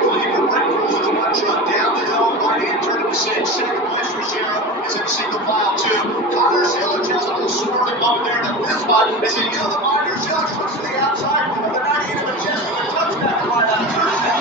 Cleveland. Rick cruises one truck down the hill, right-hand turn of the 6. Second place for Sarah is in single file 2. Connor Zilla just a little swirling moment there in the fifth spot. As he yelled at Minor Zilla, switched to the outside of the 98 of the chest with a touchback right on Tuesday.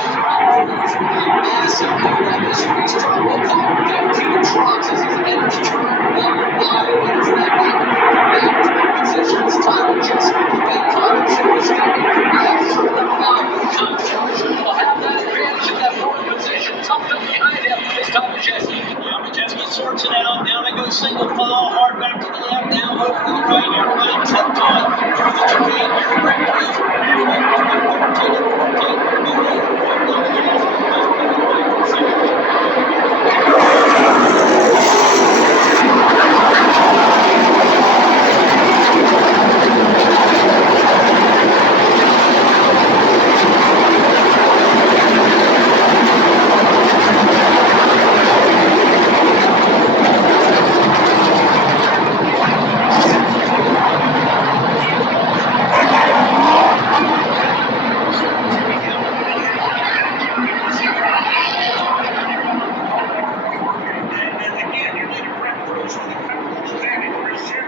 Massive lead on this race. Charlotte Roval 15 trucks as he enters turn number 5 and gets that back to positions. Tyler Jessup and Connor Zilla standing at turn number 9. Competition will have that advantage in that fourth position. Tucked up behind him is Tyler Jessup. Yeah, Jessup sorts it out. Now they go single file, hard back to the left, now over to the right. Everybody tiptoeing through the chicane. Here's Rick Cruz halfway between 13 and 14. The leader right now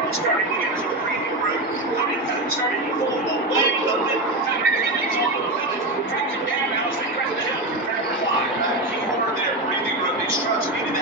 is starting to get to a breathing room. Starting to pull away from it.